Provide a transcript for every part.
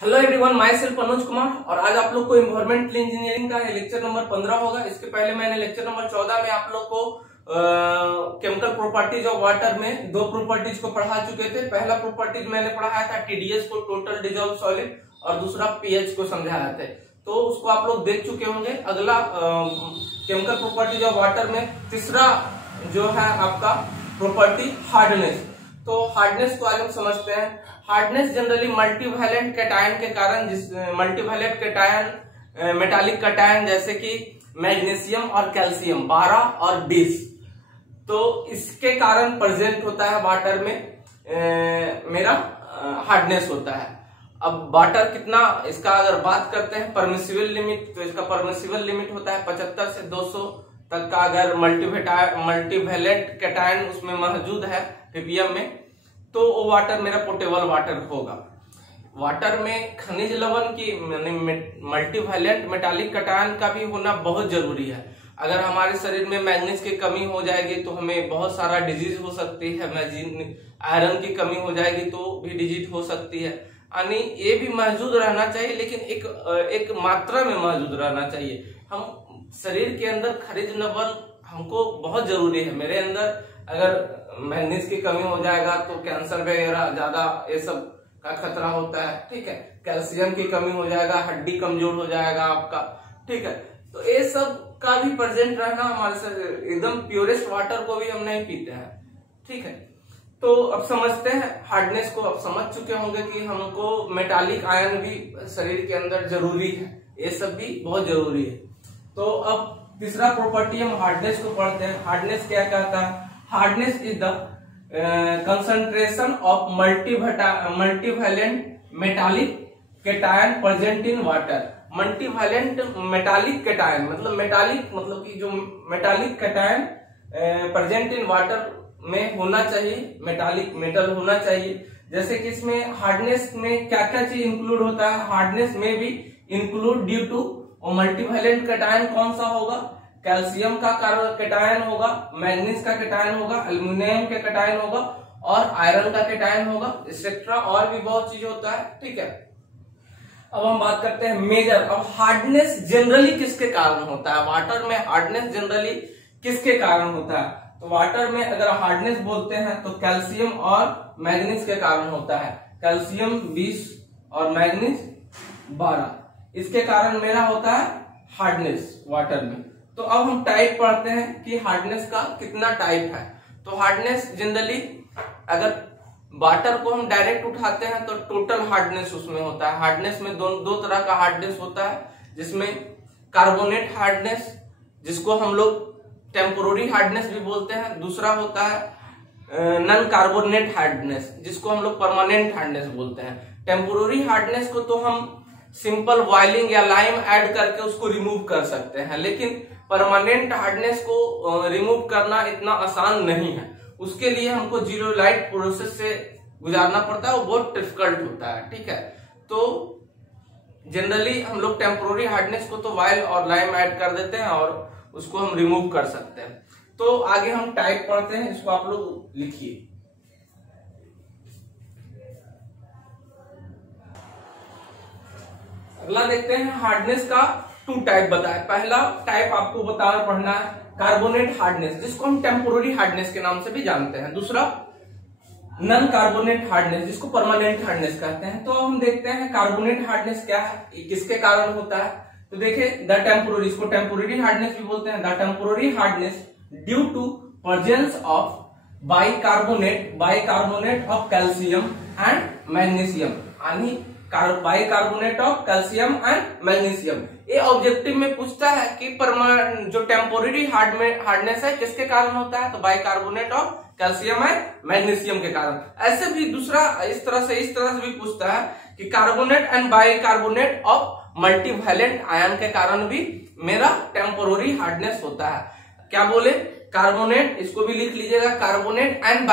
Hello everyone, my self Anuj Kumar और आज आप लोग को एनवायरमेंटल इंजीनियरिंग का लेक्चर नंबर 15 होगा। इसके पहले मैंने लेक्चर नंबर 14 में आप लोग को केमिकल प्रॉपर्टीज ऑफ वाटर में दो प्रॉपर्टीज को पढ़ा चुके थे। पहला प्रॉपर्टीज मैंने पढ़ाया था टीडीएस को, टोटल डिजॉल्व सॉलिड, और दूसरा पीएच को समझाया था, तो उसको आप लोग देख चुके होंगे। अगला केमिकल प्रॉपर्टीज ऑफ वाटर में तीसरा जो है आपका प्रॉपर्टी हार्डनेस। तो हार्डनेस को आज हम समझते हैं। हार्डनेस जनरली मल्टीवैलेंट कैटायन के कारण, जिस मल्टीवैलेंट कैटायन मेटालिक कैटायन जैसे कि मैग्नीशियम और कैल्शियम 12 और 20, तो इसके कारण प्रेजेंट होता है वाटर में मेरा हार्डनेस होता है। अब वाटर कितना, इसका अगर बात करते हैं परमिसिबल लिमिट, तो इसका परमिसिबल लिमिट होता है 75 से 200 तक का। अगर मल्टीवैलेंट कैटायन उसमें मौजूद है ppm में, तो वो वाटर मेरा पोटेबल वाटर होगा। वाटर में खनिज लवण की मल्टीवैलेंट मेटालिक कैटायन का भी होना बहुत जरूरी है। अगर हमारे शरीर में मैग्नीज की कमी हो जाएगी तो हमें बहुत सारा डिजीज हो सकती है। आयरन की कमी हो जाएगी तो भी डिजीज हो सकती है। यानी ये भी मौजूद रहना चाहिए, लेकिन एक मात्रा में मौजूद रहना चाहिए। हम शरीर के अंदर खनिज लवण हमको बहुत जरूरी है। मेरे अंदर अगर मैग्नीज की कमी हो जाएगा तो कैंसर वगैरह ज्यादा ये सब का खतरा होता है, ठीक है। कैल्शियम की कमी हो जाएगा, हड्डी कमजोर हो जाएगा आपका, ठीक है। तो ये सब का भी प्रेजेंट रहना हमारे साथ, एकदम प्योरेस्ट वाटर को भी हम नहीं पीते हैं, ठीक है। तो अब समझते हैं हार्डनेस को। अब समझ चुके होंगे कि हमको मेटालिक आयन भी शरीर के अंदर जरूरी है, ये सब भी बहुत जरूरी है। तो अब तीसरा प्रॉपर्टी हम हार्डनेस को पढ़ते हैं। हार्डनेस क्या कहता है? Hardness is the concentration of multivalent metallic cation present in water. Multivalent metallic cation मतलब कि जो metallic cation present in water में होना चाहिए, मेटालिक मेटल होना चाहिए। जैसे कि इसमें हार्डनेस में क्या क्या चीज इंक्लूड होता है? हार्डनेस में भी इंक्लूड ड्यू टू मल्टीवैलेंट कैटायन कौन सा होगा? कैल्शियम का कैटायन होगा, मैग्नीज का कैटायन होगा, एल्यूमिनियम का कैटायन होगा, और आयरन का कैटायन होगा, एक्सेट्रा, और भी बहुत चीज होता है, ठीक है। अब हम बात करते हैं मेजर। अब हार्डनेस जनरली किसके कारण होता है? वाटर में हार्डनेस जनरली किसके कारण होता है? तो वाटर में अगर हार्डनेस बोलते हैं तो कैल्शियम और मैग्नीज के कारण होता है। कैल्शियम 20 और मैग्नीज 12, इसके कारण मेरा होता है हार्डनेस वाटर में। तो अब हम टाइप पढ़ते हैं कि हार्डनेस का कितना टाइप है। तो हार्डनेस जनरली अगर वाटर को हम डायरेक्ट उठाते हैं तो टोटल हार्डनेस उसमें होता है। हार्डनेस में दो तरह का हार्डनेस होता है, जिसमें कार्बोनेट हार्डनेस, जिसको हम लोग टेम्पोररी हार्डनेस भी बोलते हैं। दूसरा होता है नॉन कार्बोनेट हार्डनेस, जिसको हम लोग परमानेंट हार्डनेस बोलते हैं। टेम्पोररी हार्डनेस को तो हम सिंपल बॉइलिंग या लाइम ऐड करके उसको रिमूव कर सकते हैं, लेकिन परमानेंट हार्डनेस को रिमूव करना इतना आसान नहीं है। उसके लिए हमको जीरो लाइट प्रोसेस से गुजारना पड़ता है, वो बहुत डिफिकल्ट होता है, ठीक है। तो जनरली हम लोग टेम्पोररी हार्डनेस को तो ऑयल और लाइम ऐड कर देते हैं और उसको हम रिमूव कर सकते हैं। तो आगे हम टाइप पढ़ते हैं, इसको आप लोग लिखिए। अगला देखते हैं हार्डनेस का 2 टाइप बताए। पहला टाइप आपको पढ़ना है कार्बोनेट हार्डनेस, जिसको हम टेम्पोररी हार्डनेस के नाम से भी जानते हैं। दूसरा नॉन कार्बोनेट हार्डनेस, जिसको परमानेंट हार्डनेस कहते हैं। तो हम देखते हैं कार्बोनेट हार्डनेस क्या है, किसके कारण होता है। तो देखिए द टेम्पोररी, इसको टेम्पोररी हार्डनेस भी बोलते हैं। The temporary hardness due to presence of bicarbonate of calcium and magnesium, यानी bicarbonate of calcium and magnesium. ये ऑब्जेक्टिव में पूछता है कि जो टेम्पोररी हार्डनेस है किसके कारण होता है? तो bicarbonate of calcium and magnesium के कारण। ऐसे भी दूसरा इस तरह से भी पूछता है कि carbonate and bicarbonate of multivalent ion के कारण भी मेरा टेम्पोररी हार्डनेस होता है। क्या बोले? कार्बोनेट, इसको भी लिख लीजिएगा, carbonate and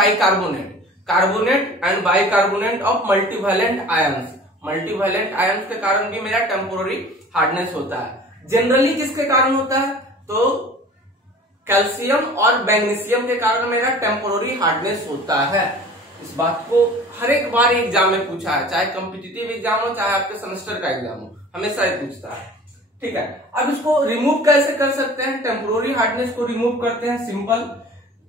bicarbonate of multivalent ions. Multivalent ions के कारण भी मेरा टेम्पोररी हार्डनेस होता है। जनरली किसके कारण होता है? तो कैल्शियम और मैग्नीशियम के कारण मेरा टेम्पोररी हार्डनेस होता है। इस बात को हर एक बार एग्जाम में पूछा है, चाहे कॉम्पिटिटिव एग्जाम हो चाहे आपके सेमेस्टर का एग्जाम हो, हमेशा ये पूछता है। ठीक है, अब इसको रिमूव कैसे कर सकते हैं? टेम्पोररी हार्डनेस को रिमूव करते हैं सिंपल,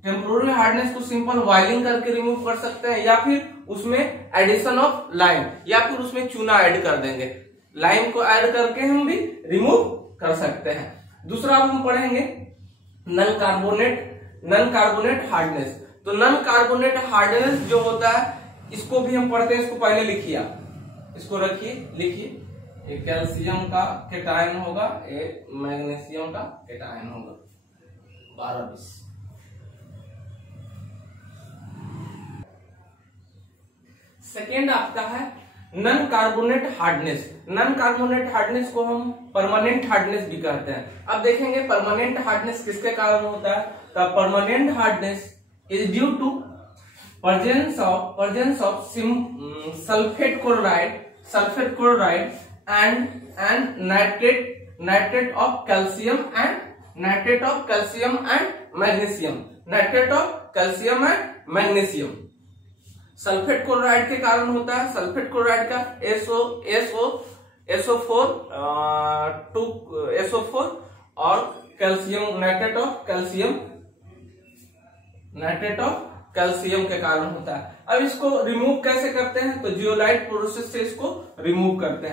टेम्पोररी हार्डनेस को सिंपल वायलिंग करके रिमूव कर सकते हैं, या फिर उसमें एडिशन ऑफ लाइम, या फिर उसमें चूना ऐड कर देंगे, लाइम को ऐड करके हम भी रिमूव कर सकते हैं। दूसरा अब हम पढ़ेंगे नॉन कार्बोनेट हार्डनेस। तो नॉन कार्बोनेट हार्डनेस जो होता है इसको भी हम पढ़ते हैं, इसको पहले लिखिए आप, इसको रखिए, लिखिए, एक कैल्शियम का केटायन होगा, एक मैग्नीशियम का केटायन होगा, 12-20। सेकेंड आपका है non carbonate hardness. Non carbonate hardness को हम परमानेंट हार्डनेस भी कहते हैं। अब देखेंगे परमानेंट हार्डनेस किसके कारण होता है। तो permanent hardness is due to presence of sulfate chloride and nitrate of calcium and sulphate chloride के कारण होता है। सल्फेट क्लोराइड का SO4 और कैल्शियम, नाइट्रेट ऑफ कैल्शियम के कारण होता है। अब इसको रिमूव कैसे करते हैं? तो जियोलाइट प्रोसेस से इसको रिमूव करते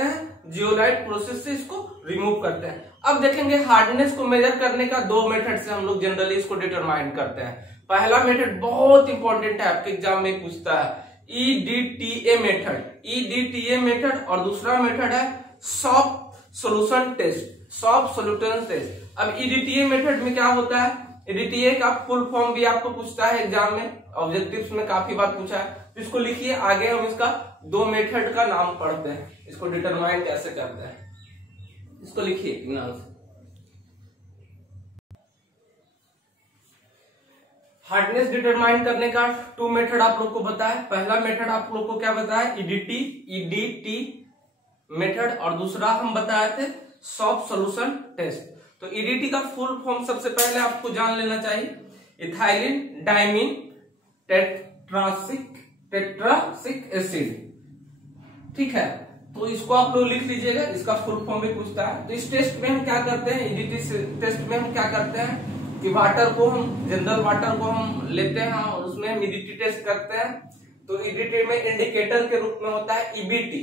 हैं, जियोलाइट प्रोसेस से इसको रिमूव करते हैं। अब देखेंगे हार्डनेस को मेजर करने का दो मेथड से हम लोग जनरली इसको डिटरमाइन करते हैं। पहला मेथड बहुत इंपॉर्टेंट है, आपके एग्जाम में पूछता है, EDTA मेथड, और दूसरा मेथड है सॉफ्ट सॉल्यूशन टेस्ट। अब EDTA मेथड में क्या होता है? EDTA का फुल फॉर्म भी आपको पूछता है एग्जाम में, ऑब्जेक्टिव्स में काफी बार पूछा है, तो इसको लिखिए। आगे हम इसका दो मेथड का नाम पढ़ते हैं, इसको डिटरमाइन कैसे करते हैं, इसको लिखिए नाम से। हार्डनेस डिटरमाइन करने का टू मेथड आप लोग को बताया। पहला मेथड आप लोग को क्या बताया? EDT मेथड, और दूसरा हम बताए थे सॉफ्ट सॉल्यूशन टेस्ट। तो EDT का फुल फॉर्म सबसे पहले आपको जान लेना चाहिए, इथाइलिन डाइमीन टेट्रासिक एसिड। ठीक है, तो इसको आप लोग लिख लीजिएगा, इसका फुल फॉर्म भी पूछता है। तो इस टेस्ट में हम क्या करते हैं, EDT टेस्ट में हम क्या करते हैं कि जनरल वाटर को हम लेते हैं और उसमें हम EDT टेस्ट करते हैं। तो EDT में इंडिकेटर के रूप में होता है EBT,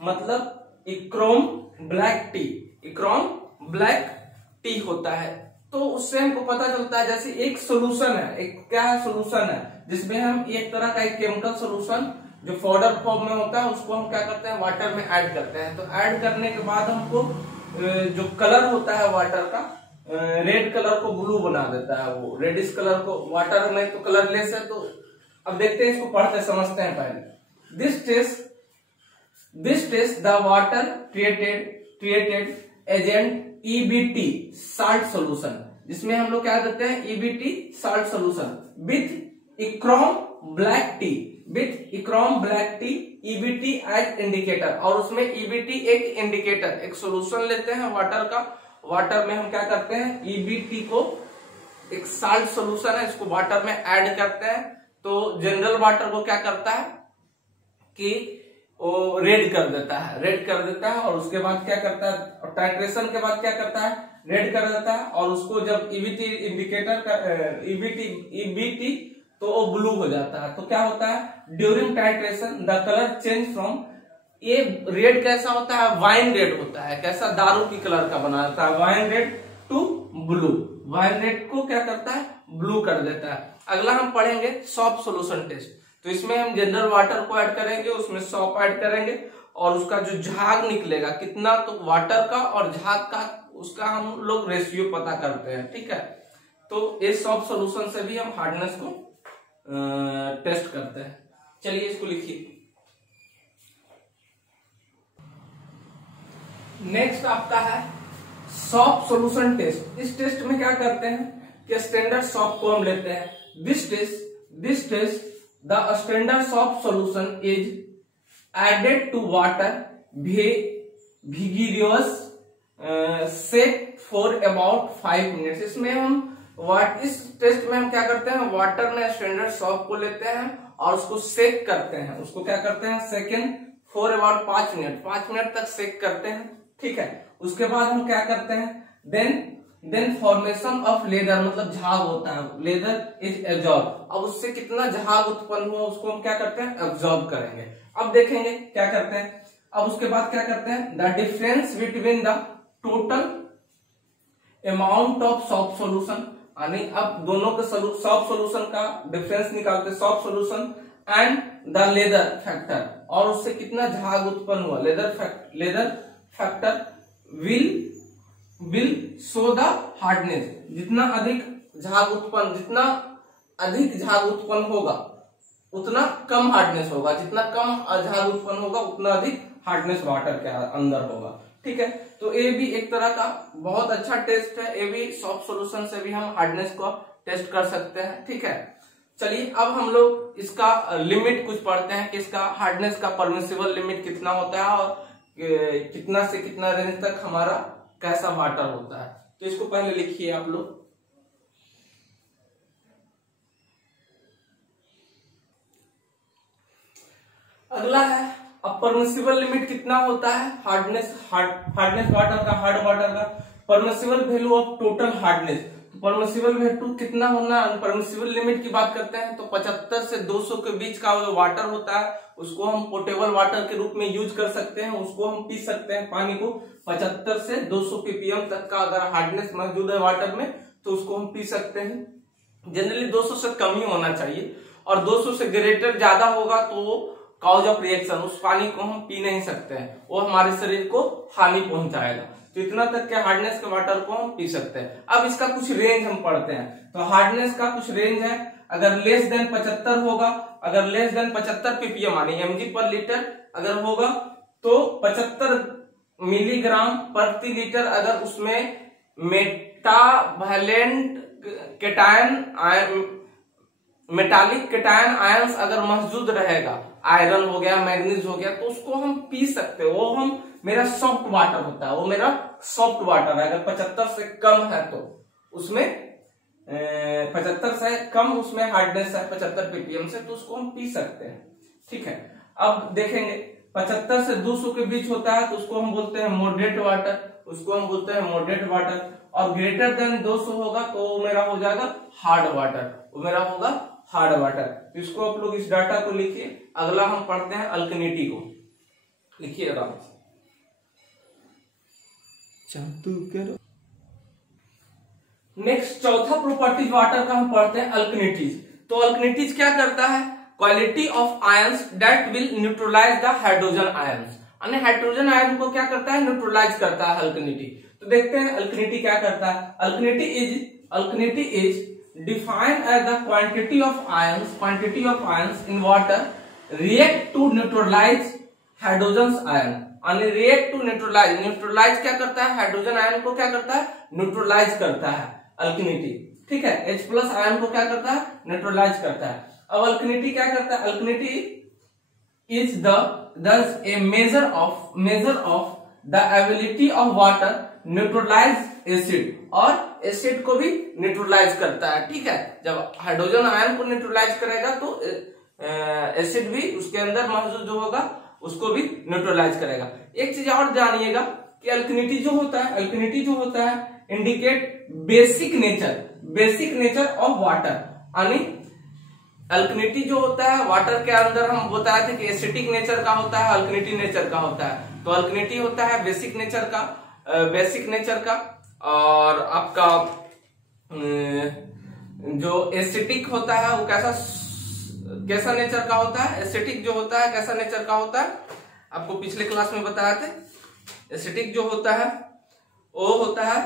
मतलब इक्रोम ब्लैक टी होता है। तो उससे हमको पता चलता है, जैसे एक सोल्यूशन है, एक क्या है सोल्यूशन है, जिसमें हम एक तरह का एक केमिकल सोल्यूशन जो पाउडर फॉर्म में होता है उसको हम क्या करते हैं, वाटर में ऐड करते हैं। तो ऐड करने के बाद हमको जो कलर होता है वाटर का, रेड कलर को ब्लू बना देता है, वो रेडिश कलर को, वाटर में तो कलरलेस है। तो अब देखते हैं, इसको पढ़ते समझते हैं पहले। This test the water treated agent EBT salt solution, जिसमें हम लोग क्या देते हैं, EBT salt solution with eriochrome black T EBT as indicator, और उसमें EBT एक इंडिकेटर, एक सॉल्यूशन लेते हैं वाटर का। वाटर में हम क्या करते हैं, EBT को, एक साल्ट सॉल्यूशन है, इसको वाटर में ऐड करते हैं। तो जनरल वाटर को क्या करता है कि वो रेड कर देता है, और उसके बाद क्या करता है, और टाइट्रेशन के बाद क्या करता है, रेड कर देता है, और उसको जब EBT इंडिकेटर का EBT तो वो ब्लू हो जाता है। तो क्या होता है, during titration the colour change from, ये रेड कैसा होता है, वाइन रेड होता है, कैसा, दारू की कलर का बना देता है, wine red to blue, wine red को क्या करता है, ब्लू कर देता है। अगला हम पढ़ेंगे सॉफ्ट सॉल्यूशन टेस्ट। तो इसमें हम जनरल वाटर को ऐड करेंगे, उसमें सॉप ऐड करेंगे, और उसका जो झाग निकलेगा कितना, तो वाटर का और झाग का, उसका हम लोग रेशियो पता करते हैं। ठीक है, तो इस सॉफ्ट सॉल्यूशन से भी हम हार्डनेस को टेस्ट करते हैं। चलिए इसको लिखिए। नेक्स्ट आपका है सॉफ्ट सॉल्यूशन टेस्ट। इस टेस्ट में क्या करते हैं कि स्टैंडर्ड सॉफ्ट को हम लेते हैं। This test the standard soft solution is added to water vigorous set for about 5 minutes। इसमें हम इस टेस्ट में हम क्या करते हैं, वाटर में स्टैंडर्ड सॉल्ट को लेते हैं और उसको सेक करते हैं। उसको क्या करते हैं, सेकंड फॉर अबाउट 5 मिनट तक सेक करते हैं। ठीक है, उसके बाद हम क्या करते हैं, देन फॉर्मेशन ऑफ लेदर, मतलब झाग होता है, लेदर इज एब्जॉर्ब। अब उससे कितना झाग उत्पन्न हुआ उसको हम क्या करते हैं, एब्जॉर्ब करेंगे। अब देखेंगे क्या करते हैं। अब उसके बाद क्या करते हैं, the difference between the total amount of soft solution, यानी अब दोनों के सॉफ्ट सोल्यूशन का डिफरेंस निकालते हैं, soft solution and the leather factor, और उससे कितना झाग उत्पन्न हुआ, leather factor will show the hardness. जितना अधिक झाग उत्पन्न होगा उतना कम हार्डनेस होगा, जितना कम झाग उत्पन्न होगा उतना अधिक हार्डनेस वाटर के अंदर होगा। ठीक है, तो ये भी एक तरह का बहुत अच्छा टेस्ट है। ये भी सॉफ्ट सॉल्यूशन से भी हम हार्डनेस को टेस्ट कर सकते हैं। ठीक है, चलिए अब हम लोग इसका लिमिट कुछ पढ़ते हैं कि इसका हार्डनेस का परमिसिबल लिमिट कितना होता है और कितना से कितना रेंज तक हमारा कैसा वाटर होता है। तो इसको पहले लिखिए आप लोग। अगला है, अब परमिसिबल लिमिट कितना होता है, हार्डनेस वाटर का, हार्ड वाटर का permissible value of total hardness. तो परमिसिबल वैल्यू कितना होना, परमिसिबल लिमिट की बात करते हैं तो 75 से 200 के बीच का जो वाटर होता है उसको हम पोर्टेबल वाटर के रूप में यूज कर सकते हैं, उसको हम पी सकते हैं। पानी को 75 से 200 ppm तक का अगर हार्डनेस मौजूद है वाटर में तो उसको हम पी सकते हैं। जनरली 200 से कम ही होना चाहिए, और 200 से ग्रेटर ज्यादा होगा तो कॉज ऑफ रिएक्शन, उस पानी को हम पी नहीं सकते हैं, वो हमारे शरीर को हानि पहुंचाएगा। तो इतना तक के हार्डनेस के वाटर को हम पी सकते हैं। अब इसका कुछ रेंज हम पढ़ते हैं। तो हार्डनेस का कुछ रेंज है, अगर लेस देन 75 होगा, अगर लेस देन 75 ppm यानी mg पर लीटर अगर होगा तो 75 मिलीग्राम प्रति लीटर, अगर उसमें मेटालिक केटायन आयंस अगर मौजूद रहेगा, आयरन हो गया, मैग्नीज हो गया, तो उसको हम पी सकते हैं। वो मेरा सॉफ्ट वाटर होता है, वो मेरा सॉफ्ट वाटर है। अगर 75 से कम है तो उसमें 75 से कम उसमें हार्डनेस है 75 ppm से, तो उसको हम पी सकते हैं। ठीक है, अब देखेंगे 75 से 200 के बीच होता है तो उसको हम बोलते हैं मॉडरेट वाटर, उसको हम बोलते हैं मॉडरेट वाटर। और ग्रेटर देन 200 होगा तो वो मेरा हो जाएगा हार्ड वाटर, वो मेरा होगा हार्ड वाटर। तो इसको आप लोग इस डाटा को लिखिए। अगला हम पढ़ते हैं अल्कनिटी को, लिखिए आराम से। नेक्स्ट चौथा प्रॉपर्टीज वाटर का हम पढ़ते हैं अल्कनिटीज। तो अल्कनिटीज क्या करता है, quality of ions that will neutralise the hydrogen ions, यानी हाइड्रोजन आयन को क्या करता है, न्यूट्रलाइज करता है अल्कनिटी। तो देखते हैं अल्कनिटी क्या करता है। Alkalinity is defined as the quantity of ions in water react to neutralize hydrogen ion, यानी react to neutralize क्या करता है, हाइड्रोजन आयन को क्या करता है, न्यूट्रलाइज करता है अल्कनिटी। ठीक है, H प्लस आयन को क्या करता है, न्यूट्रलाइज करता है। अब अल्कनिटी क्या करता है, alkalinity is thus a measure of the ability of water neutralize acid, और एसिड को भी न्यूट्रलाइज करता है। ठीक है, जब हाइड्रोजन आयन को न्यूट्रलाइज करेगा तो एसिड भी उसके अंदर मौजूद जो होगा उसको भी न्यूट्रलाइज करेगा। एक चीज और जानिएगा कि अल्कनिटी जो होता है indicate basic nature of water, यानी अल्कनिटी जो होता है वाटर के अंदर हम बताए थे कि एसिडिक नेचर का होता है, अल्कनिटी नेचर का होता है। तो अल्कनिटी होता है बेसिक नेचर का, और आपका जो एसिटिक होता है वो कैसा नेचर का होता है, एसिटिक जो होता है कैसा नेचर का होता है, आपको पिछले क्लास में बताया थे। एसिटिक जो होता है वो होता है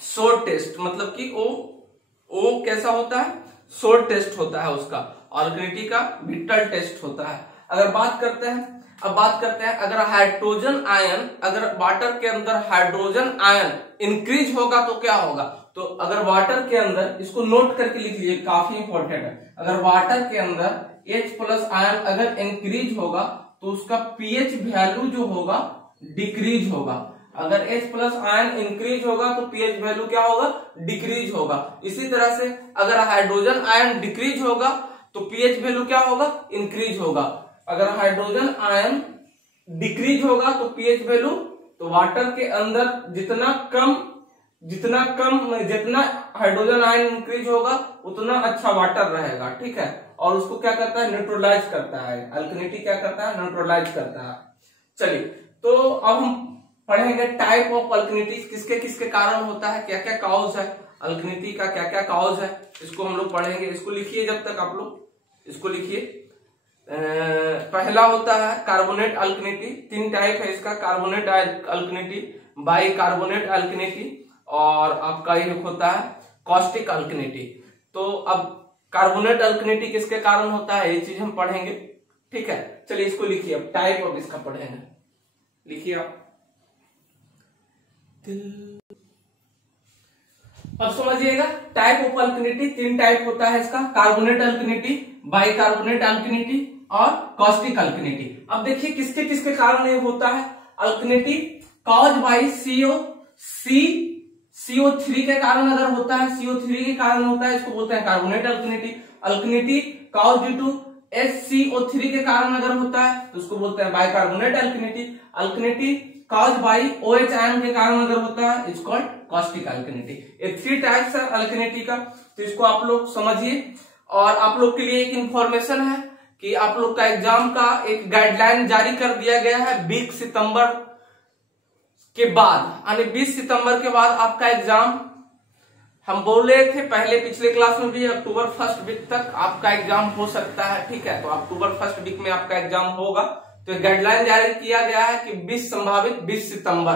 शॉर्ट टेस्ट, मतलब कि वो कैसा होता है, शॉर्ट टेस्ट होता है उसका, और अल्कनिटी का ब्रिटल टेस्ट होता है। अब बात करते हैं अगर हाइड्रोजन आयन, अगर वाटर के अंदर हाइड्रोजन आयन इंक्रीज होगा तो क्या होगा। तो अगर वाटर के अंदर, इसको नोट करके लिख लीजिए, काफी इंपॉर्टेंट है, अगर वाटर के अंदर H प्लस आयन अगर इंक्रीज होगा तो उसका pH वैल्यू जो होगा डिक्रीज होगा। अगर H प्लस आयन इंक्रीज होगा तो pH वैल्यू क्या होगा, डिक्रीज होगा। इसी तरह से अगर हाइड्रोजन आयन डिक्रीज होगा तो pH वैल्यू क्या होगा, इंक्रीज होगा। अगर हाइड्रोजन आयन डिक्रीज होगा तो pH वैल्यू, तो वाटर के अंदर जितना हाइड्रोजन आयन इंक्रीज होगा उतना अच्छा वाटर रहेगा, ठीक है। और उसको क्या करता है, न्यूट्रलाइज करता है। अल्कनिटी क्या करता है, न्यूट्रलाइज करता है। चलिए, तो अब हम पढ़ेंगे टाइप ऑफ अल्कनिटी, किसके किसके कारण होता है, क्या क्या कॉज है, अल्कनिटी का क्या क्या कॉज है, इसको हम लोग पढ़ेंगे। इसको लिखिए, जब तक आप लोग इसको लिखिए। पहला होता है कार्बोनेट अल्कनिटी, 3 टाइप है इसका, कार्बोनेट अल्कनिटी, बाई कार्बोनेट अल्कनिटी, और आपका ये होता है कॉस्टिक अल्कनिटी। तो अब कार्बोनेट अल्कनिटी किसके कारण होता है, ये चीज हम पढ़ेंगे, ठीक है। चलिए इसको लिखिए, अब टाइप ऑफ इसका पढ़ेंगे, लिखिए आप। अब समझिएगा, टाइप ऑफ अल्कनिटी 3 टाइप होता है इसका, कार्बोनेट अल्कनिटी, बाई कार्बोनेट अल्कनिटी और कॉस्टिक अल्कनिटी। अब देखिए किसके किसके कारण ये होता है। अल्कनिटी कॉज बाई CO3 के कारण अगर होता है, CO3 के कारण होता है, इसको बोलते हैं carbonate alkalinity. Alkalinity cause due to HCO3 के कारण अगर होता है तो उसको बोलते हैं bicarbonate alkalinity. Alkalinity cause by OH ion के कारण अगर होता है, इट्स कॉल्ड कॉस्टिक अल्कनिटी। ये 3 टाइप्स है अल्कनिटी का, तो इसको आप लोग समझिए। और आप लोग के लिए एक इंफॉर्मेशन है कि आप लोग का एग्जाम का एक गाइडलाइन जारी कर दिया गया है 20 सितंबर के बाद, यानी 20 सितंबर के बाद आपका एग्जाम, हम बोल रहे थे पहले पिछले क्लास में भी, अक्टूबर 1st वीक तक आपका एग्जाम हो सकता है, ठीक है। तो अक्टूबर 1st वीक में आपका एग्जाम होगा। तो गाइडलाइन जारी किया गया है कि 20 सितंबर।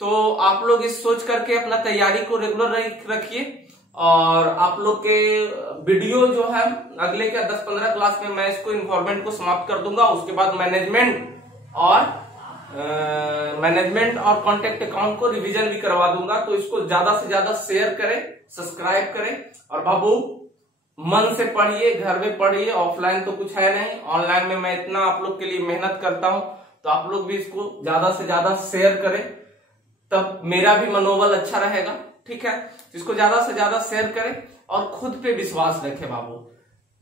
तो आप लोग इस सोच करके अपना तैयारी को रेगुलर रखिए। और आप लोग के वीडियो जो है अगले के 10-15 क्लास में मैं इसको इन्फॉर्मेंट को समाप्त कर दूंगा। उसके बाद मैनेजमेंट और कॉन्टेक्ट अकाउंट को रिवीजन भी करवा दूंगा। तो इसको ज्यादा से ज्यादा शेयर करें, सब्सक्राइब करें, और बाबू मन से पढ़िए, घर में पढ़िए, ऑफलाइन तो कुछ है नहीं, ऑनलाइन में मैं इतना आप लोग के लिए मेहनत करता हूं, तो आप लोग भी इसको ज्यादा से ज्यादा शेयर करें, तब मेरा भी मनोबल अच्छा रहेगा, ठीक है। इसको ज्यादा से ज्यादा शेयर करें और खुद पे विश्वास रखें बाबू।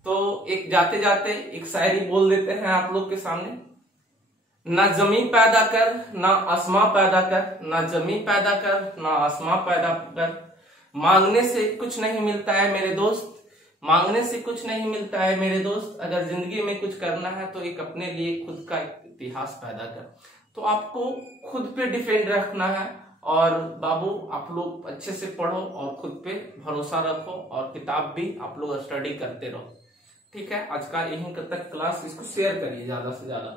तो एक जाते जाते एक शायरी बोल देते हैं आप लोग के सामने। ना जमीन पैदा कर ना आसमां पैदा कर, ना जमीन पैदा कर ना आसमां पैदा कर, मांगने से कुछ नहीं मिलता है मेरे दोस्त, मांगने से कुछ नहीं मिलता है मेरे दोस्त, अगर जिंदगी में कुछ करना है तो एक अपने लिए खुद का इतिहास पैदा कर। तो आपको खुद पे डिपेंड रखना है। और बाबू आप लोग अच्छे से पढ़ो और खुद पे भरोसा रखो, और किताब भी आप लोग स्टडी करते रहो, ठीक है। आज का यहीं तक क्लास, इसको शेयर करिए ज्यादा से ज्यादा।